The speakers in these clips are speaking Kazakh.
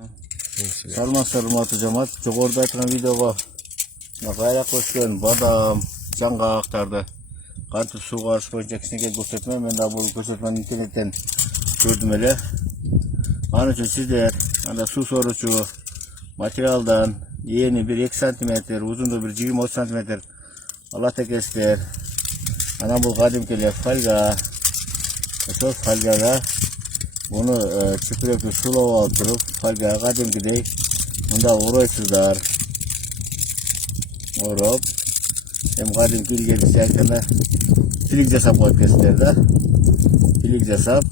Саламатсыздар урматтуу жамаат. Жогоруда айткан видеого кайра көчкөн бадам, жаңгактарды кантип суу карыш боюнча кичинекей көрсөтмө. Мен да бул көрсөтмөнү интернеттен көрдүм эле. Анын үчүн сиздер анда суу соручу материалдан эни 1-2 см, узундугу 20-30 см алат экенсиздер. Анан бул кадимки эле фольга. Ошол фольгага bunu çipirekli sulap alıp durup falga kadimkidey bunda uğrayısızlar. Uğrayıp hem kadimki ilgili serkeme pilik jasap koyup kesizler de. Pilik jasap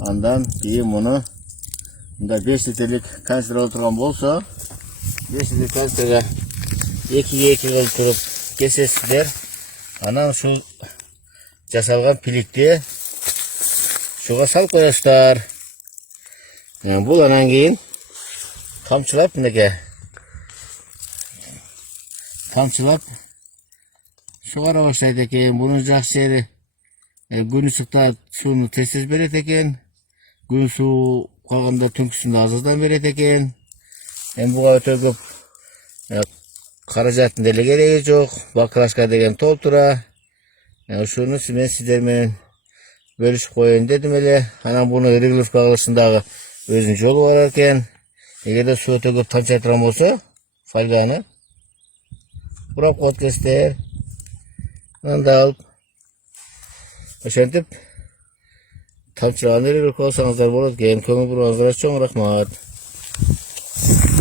andan keyin bunu bunda 5 litrelik kanser oturgan bolsa 5 litre kanserga 2'ye 2 kılıp turup kesesizler. Anan şu jasalgan pilikti suga salып koyasыздар. Бул анан кийин тамчылап мынеке. Тамчылап сугара баштайт экен. Бунун жакшы жери күн ысыкта сууну тез берет экен. Күн суу калганда түнкүсүндө азырдан берет экен. Буга өтө көп каражаттын деле кереги жок. Баклажка деген толтура. Ушуну мен сиздер менен bölüşüp koyun dedim ele. Anam bunu rегулировка кылышындагы өзүнүн жолу бар экен. Эгерде суу өтө көп тамчайтырган болсо, фольганы бурап коет экенсиздер. Анда алып ошентип тамчылаган регулировка кылсаңыздар болот экен. Көңүл буруңуздарга чоң рахмат.